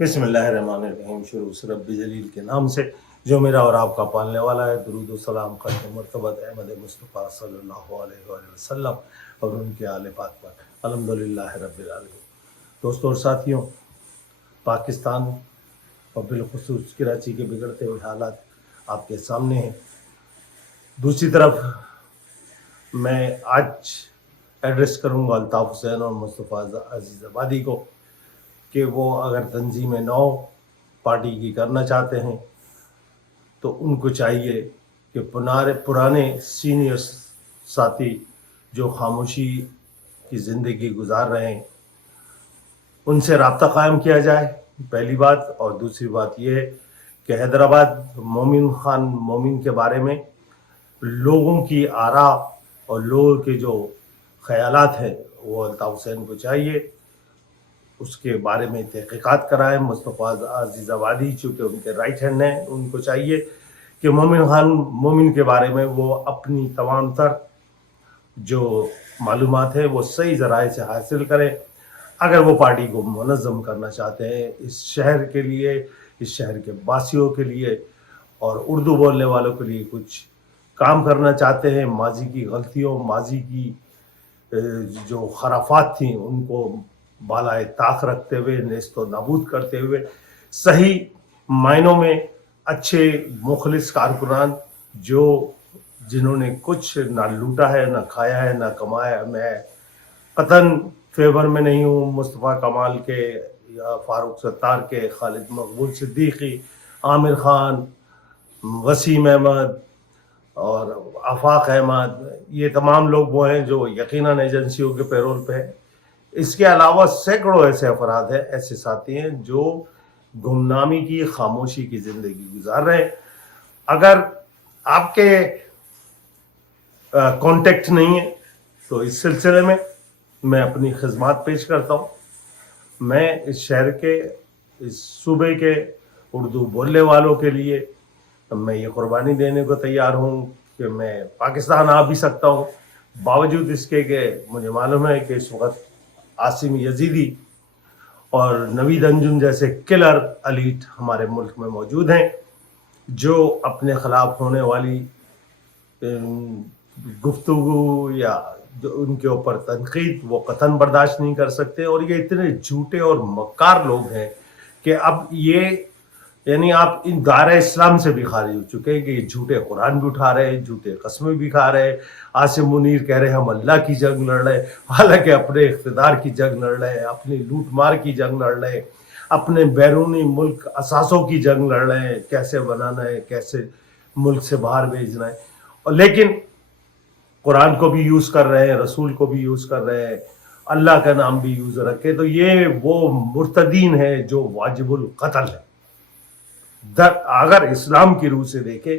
بسم اللہ الرحمن الرحیم. شروع سے رب جلیل کے نام سے جو میرا اور آپ کا پالنے والا ہے. درود و سلام خاتم مرتبت احمد مصطفیٰ صلی اللہ علیہ وآلہ وسلم اور ان کے آل پاک پر الحمدللہ رب العالمین. دوستوں اور ساتھیوں، پاکستان اور بالخصوص کراچی کے بگڑتے ہوئے حالات آپ کے سامنے ہیں. دوسری طرف میں آج ایڈریس کروں گا الطاف حسین اور مصطفیٰ عزیز آبادی کو کہ وہ اگر تنظیم نو پارٹی کی کرنا چاہتے ہیں تو ان کو چاہیے کہ پرانے سینئر ساتھی جو خاموشی کی زندگی گزار رہے ہیں ان سے رابطہ قائم کیا جائے، پہلی بات. اور دوسری بات یہ ہے کہ حیدرآباد مومن خان مومن کے بارے میں لوگوں کی آراء اور لوگوں کے جو خیالات ہیں وہ الطاف حسین کو چاہیے اس کے بارے میں تحقیقات کرائیں. مصطفیٰ عزیز آبادی چونکہ ان کے رائٹ ہینڈ ہیں، ان کو چاہیے کہ مومن خان مومن کے بارے میں وہ اپنی تمام تر جو معلومات ہیں وہ صحیح ذرائع سے حاصل کریں اگر وہ پارٹی کو منظم کرنا چاہتے ہیں اس شہر کے لیے، اس شہر کے باسیوں کے لیے اور اردو بولنے والوں کے لیے کچھ کام کرنا چاہتے ہیں. ماضی کی غلطیوں، ماضی کی جو خرافات تھیں ان کو بالائے طاق رکھتے ہوئے، نیست و نابود کرتے ہوئے صحیح معنوں میں اچھے مخلص کارکنان جنہوں نے کچھ نہ لوٹا ہے، نہ کھایا ہے، نہ کمایا ہے. میں قطعاً فیور میں نہیں ہوں مصطفیٰ کمال کے یا فاروق ستار کے، خالد مقبول صدیقی، عامر خان، وسیم احمد اور آفاق احمد، یہ تمام لوگ وہ ہیں جو یقیناً ایجنسیوں کے پیرول پہ ہیں. اس کے علاوہ سینکڑوں ایسے افراد ہیں، ایسے ساتھی ہیں جو گمنامی کی، خاموشی کی زندگی گزار رہے ہیں. اگر آپ کے کانٹیکٹ نہیں ہے تو اس سلسلے میں میں اپنی خدمات پیش کرتا ہوں. میں اس شہر کے، اس صوبے کے اردو بولنے والوں کے لیے میں یہ قربانی دینے کو تیار ہوں کہ میں پاکستان آ بھی سکتا ہوں، باوجود اس کے کہ مجھے معلوم ہے کہ اس وقت عاصم یزیدی اور نوید انجم جیسے کلر ایلیٹ ہمارے ملک میں موجود ہیں جو اپنے خلاف ہونے والی گفتگو یا جو ان کے اوپر تنقید وہ قطعاً برداشت نہیں کر سکتے. اور یہ اتنے جھوٹے اور مکار لوگ ہیں کہ اب یہ یعنی آپ ان دائرہ اسلام سے بھی خارج ہو چکے ہیں کہ یہ جھوٹے قرآن بھی اٹھا رہے ہیں، جھوٹے قسمیں بھی کھا رہے ہیں. عاصم منیر کہہ رہے ہیں ہم اللہ کی جنگ لڑ رہے ہیں، حالانکہ اپنے اقتدار کی جنگ لڑ رہے ہیں، اپنی لوٹ مار کی جنگ لڑ رہے ہیں، اپنے بیرونی ملک اثاثوں کی جنگ لڑ رہے ہیں، کیسے بنانا ہے، کیسے ملک سے باہر بھیجنا ہے. اور لیکن قرآن کو بھی یوز کر رہے ہیں، رسول کو بھی یوز کر رہے ہیں، اللہ کا نام بھی یوز رکھے. تو یہ وہ مرتدین ہے جو واجب القتل ہے. اگر اسلام کی روح سے دیکھیں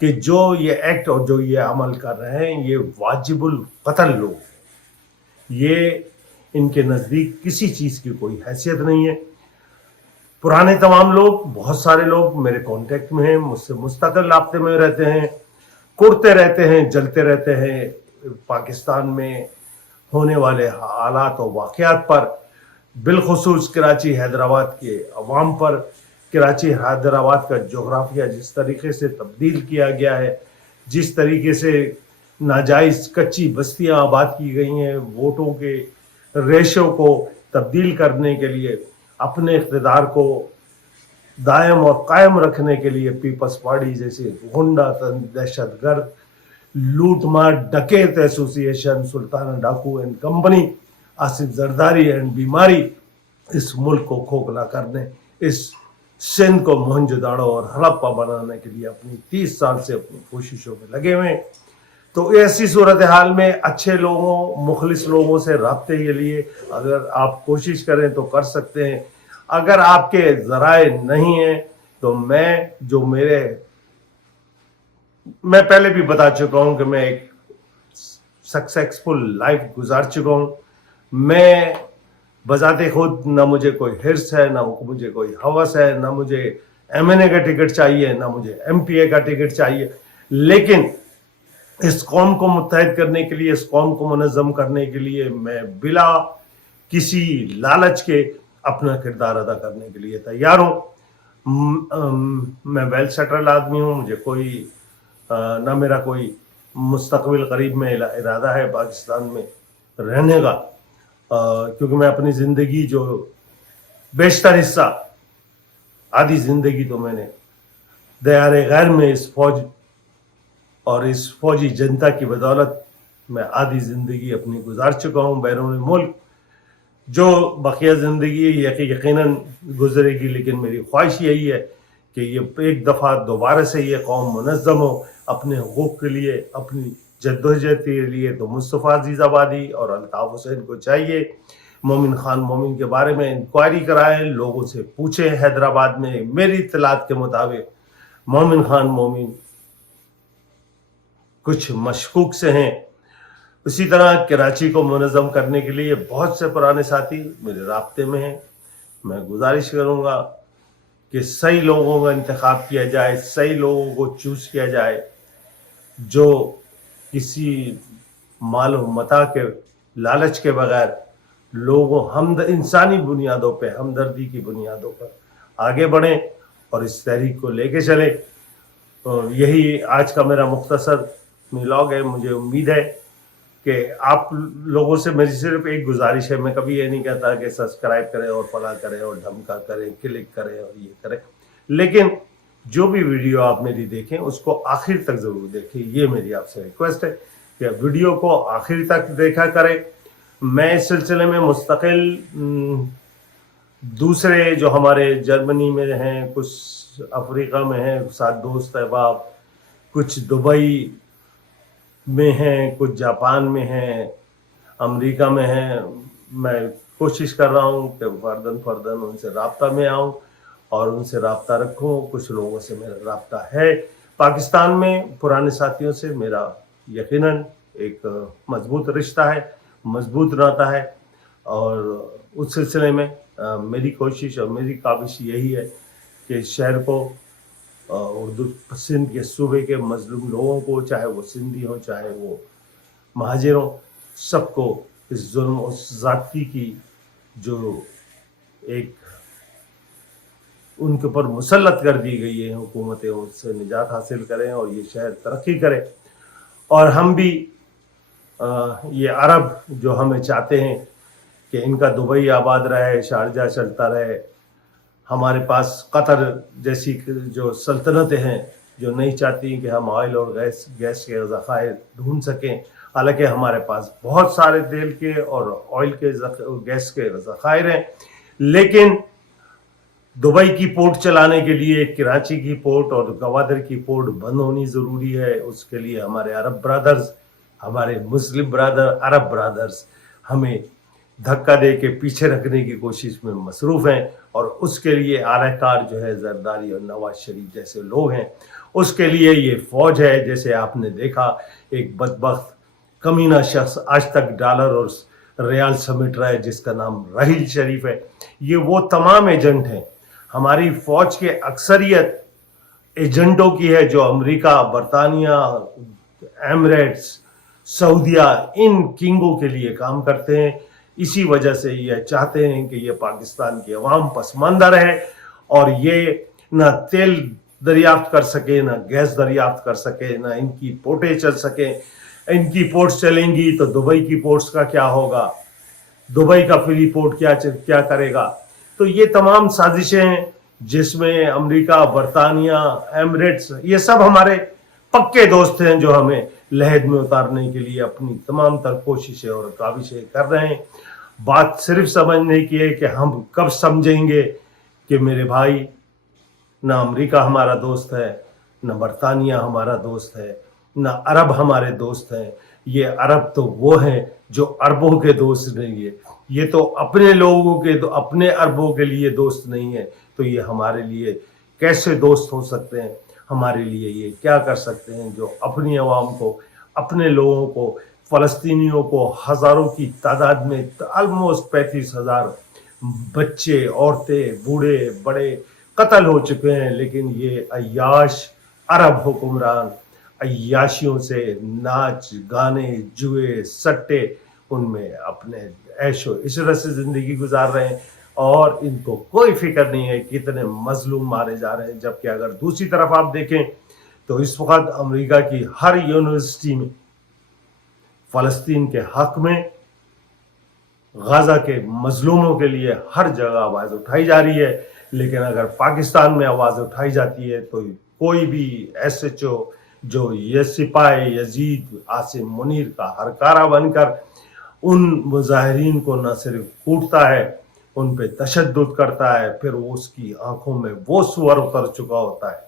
کہ جو یہ ایکٹ اور جو یہ عمل کر رہے ہیں یہ واجب القتل لوگ، یہ ان کے نزدیک کسی چیز کی کوئی حیثیت نہیں ہے. پرانے تمام لوگ، بہت سارے لوگ میرے کانٹیکٹ میں ہیں، مجھ سے مستقل رابطے میں رہتے ہیں، کرتے رہتے ہیں، جلتے رہتے ہیں پاکستان میں ہونے والے حالات اور واقعات پر، بالخصوص کراچی حیدرآباد کے عوام پر. کراچی حیدرآباد کا جغرافیہ جس طریقے سے تبدیل کیا گیا ہے، جس طریقے سے ناجائز کچی بستیاں آباد کی گئی ہیں، ووٹوں کے ریشو کو تبدیل کرنے کے لیے، اپنے اقتدار کو دائم اور قائم رکھنے کے لیے پیپلز پارٹی جیسے غنڈہ دہشت گرد، لوٹ مار ڈکیت ایسوسی ایشن، سلطانہ ڈاکو and company, Asif Zardari and بیماری اس ملک کو کھوکھلا کرنے، اس سندھ کو موہنجو داڑو اور ہڑپا بنانے کے لیے اپنی 30 سال سے اپنی کوششوں میں لگے ہوئے ہیں. تو ایسی صورتحال میں اچھے لوگوں، مخلص لوگوں سے رابطے کے لیے اگر آپ کوشش کریں تو کر سکتے ہیں. اگر آپ کے ذرائع نہیں ہیں تو میں پہلے بھی بتا چکا ہوں کہ میں ایک سکسیسفل لائف گزار چکا ہوں. میں بذات خود نہ مجھے کوئی حرص ہے، نہ مجھے کوئی ہوس ہے، نہ مجھے MNA کا ٹکٹ چاہیے، نہ مجھے MPA کا ٹکٹ چاہیے. لیکن اس قوم کو متحد کرنے کے لیے، اس قوم کو منظم کرنے کے لیے میں بلا کسی لالچ کے اپنا کردار ادا کرنے کے لیے تیار ہوں. میں ویل سیٹلڈ آدمی ہوں, مجھے کوئی نہ میرا کوئی مستقبل قریب میں ارادہ ہے پاکستان میں رہنے کا, کیونکہ میں اپنی زندگی جو بیشتر حصہ, آدھی زندگی تو میں نے دیار غیر میں اس فوج اور اس فوجی جنتا کی بدولت میں آدھی زندگی اپنی گزار چکا ہوں بیرون ملک. جو بقیہ زندگی یقیناً گزرے گی, لیکن میری خواہش یہی ہے کہ یہ ایک دفعہ دوبارہ سے یہ قوم منظم ہو اپنے حقوق کے لیے, اپنی جدوجہد کے لیے. تو مصطفیٰ عزیز آبادی اور الطاف حسین کو چاہیے مومن خان مومن کے بارے میں انکوائری کرائیں, لوگوں سے پوچھیں. حیدرآباد میں میری اطلاعات کے مطابق مومن خان مومن کچھ مشکوک سے ہیں. اسی طرح کراچی کو منظم کرنے کے لیے بہت سے پرانے ساتھی میرے رابطے میں ہیں. میں گزارش کروں گا کہ صحیح لوگوں کا انتخاب کیا جائے, صحیح لوگوں کو چوز کیا جائے, جو کسی مال و متاع کے لالچ کے بغیر لوگوں انسانی بنیادوں پہ, ہمدردی کی بنیادوں پر آگے بڑھیں اور اس تحریک کو لے کے چلیں. یہی آج کا میرا مختصر ولاگ ہے. مجھے امید ہے کہ آپ لوگوں سے میری صرف ایک گزارش ہے, میں کبھی یہ نہیں کہتا کہ سبسکرائب کریں اور فلاں کریں اور دھمکا کریں, کلک کریں اور یہ کریں, لیکن جو بھی ویڈیو آپ میری دیکھیں اس کو آخر تک ضرور دیکھیں. یہ میری آپ سے ریکویسٹ ہے کہ ویڈیو کو آخر تک دیکھا کریں. میں اس سلسلے میں مستقل دوسرے جو ہمارے جرمنی میں ہیں, کچھ افریقہ میں ہیں, 7 دوست احباب, کچھ دبئی میں ہیں, کچھ جاپان میں ہیں, امریکہ میں ہیں, میں کوشش کر رہا ہوں کہ فردن ان سے رابطہ میں آؤں اور ان سے رابطہ رکھوں. کچھ لوگوں سے میرا رابطہ ہے پاکستان میں, پرانے ساتھیوں سے میرا یقیناً ایک مضبوط رشتہ ہے, مضبوط ناطہ ہے. اور اس سلسلے میں میری کوشش اور میری کاوش یہی ہے کہ شہر کو, اردو سندھ کے صوبے کے مظلوم لوگوں کو, چاہے وہ سندھی ہوں چاہے وہ مہاجر ہوں, سب کو اس ظلم و زیادتی کی جو ایک ان کے اوپر مسلط کر دی گئی ہے حکومتیں, اس سے نجات حاصل کریں اور یہ شہر ترقی کرے. اور ہم بھی یہ عرب جو ہمیں چاہتے ہیں کہ ان کا دبئی آباد رہے, شارجہ چلتا رہے, ہمارے پاس قطر جیسی جو سلطنتیں ہیں جو نہیں چاہتی کہ ہم آئل اور گیس کے ذخائر ڈھونڈ سکیں, حالانکہ ہمارے پاس بہت سارے تیل کے اور آئل کے گیس کے ذخائر ہیں, لیکن دبئی کی پورٹ چلانے کے لیے کراچی کی پورٹ اور گوادر کی پورٹ بند ہونی ضروری ہے. اس کے لیے ہمارے عرب برادرز, ہمارے مسلم برادر عرب برادرز ہمیں دھکا دے کے پیچھے رکھنے کی کوشش میں مصروف ہیں, اور اس کے لیے اعلی کار جو ہے زرداری اور نواز شریف جیسے لوگ ہیں. اس کے لیے یہ فوج ہے, جیسے آپ نے دیکھا ایک بدبخت کمینہ شخص آج تک ڈالر اور ریال سمیٹ رہا ہے جس کا نام راحیل شریف ہے. یہ وہ تمام ایجنٹ ہیں. ہماری فوج کے اکثریت ایجنٹوں کی ہے جو امریکہ, برطانیہ, ایمریٹس, سعودیہ, ان کنگوں کے لیے کام کرتے ہیں. اسی وجہ سے یہ چاہتے ہیں کہ یہ پاکستان کی عوام پسماندہ رہے اور یہ نہ تیل دریافت کر سکے, نہ گیس دریافت کر سکے, نہ ان کی پورٹیں چل سکیں. ان کی پورٹس چلیں گی تو دبئی کی پورٹس کا کیا ہوگا, دبئی کا فری پورٹ کیا کرے گا. تو یہ تمام سازشیں ہیں جس میں امریکہ, برطانیہ, ایمریٹس, یہ سب ہمارے پکے دوست ہیں جو ہمیں لحد میں اتارنے کے لیے اپنی تمام تر کوششیں اور کاوشیں کر رہے ہیں. بات صرف سمجھنے کی ہے کہ ہم کب سمجھیں گے کہ میرے بھائی, نہ امریکہ ہمارا دوست ہے, نہ برطانیہ ہمارا دوست ہے, نہ عرب ہمارے دوست ہیں. یہ عرب تو وہ ہیں جو عربوں کے دوست نہیں ہے. یہ تو اپنے لوگوں کے, تو اپنے عربوں کے لیے دوست نہیں ہے. تو یہ ہمارے لیے کیسے دوست ہو سکتے ہیں؟ ہمارے لیے یہ کیا کر سکتے ہیں جو اپنی عوام کو, اپنے لوگوں کو, فلسطینیوں کو ہزاروں کی تعداد میں, آلموسٹ 35,000 بچے, عورتیں, بوڑھے, بڑے قتل ہو چکے ہیں. لیکن یہ عیاش عرب حکمران عیاشیوں سے ناچ گانے, جوئے, سٹے, ان میں اپنے عیش و عشرت سے زندگی گزار رہے ہیں. اور ان کو کوئی فکر نہیں ہے کہ کتنے مظلوم مارے جا رہے ہیں. جبکہ اگر دوسری طرف آپ دیکھیں تو اس وقت امریکہ کی ہر یونیورسٹی میں فلسطین کے حق میں، غزہ کے مظلوموں کے لیے ہر جگہ آواز اٹھائی جا رہی ہے. لیکن اگر پاکستان میں آواز اٹھائی جاتی ہے تو کوئی بھی ایس ایچ او جو یہ سپاہی یزید عاصم منیر کا ہرکارہ بن کر ان مظاہرین کو نہ صرف کوٹتا ہے، ان پہ تشدد کرتا ہے، پھر اس کی آنکھوں میں وہ سور اتر چکا ہوتا ہے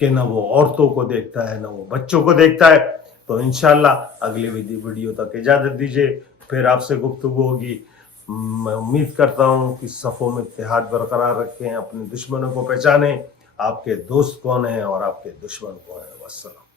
کہ نہ وہ عورتوں کو دیکھتا ہے نہ وہ بچوں کو دیکھتا ہے. تو انشاءاللہ اگلی ویڈیو تک اجازت دیجیے، پھر آپ سے گفتگو ہوگی. میں امید کرتا ہوں کہ صفوں میں اتحاد برقرار رکھیں، اپنے دشمنوں کو پہچانیں، آپ کے دوست کون ہیں اور آپ کے دشمن کون ہیں. والسلام.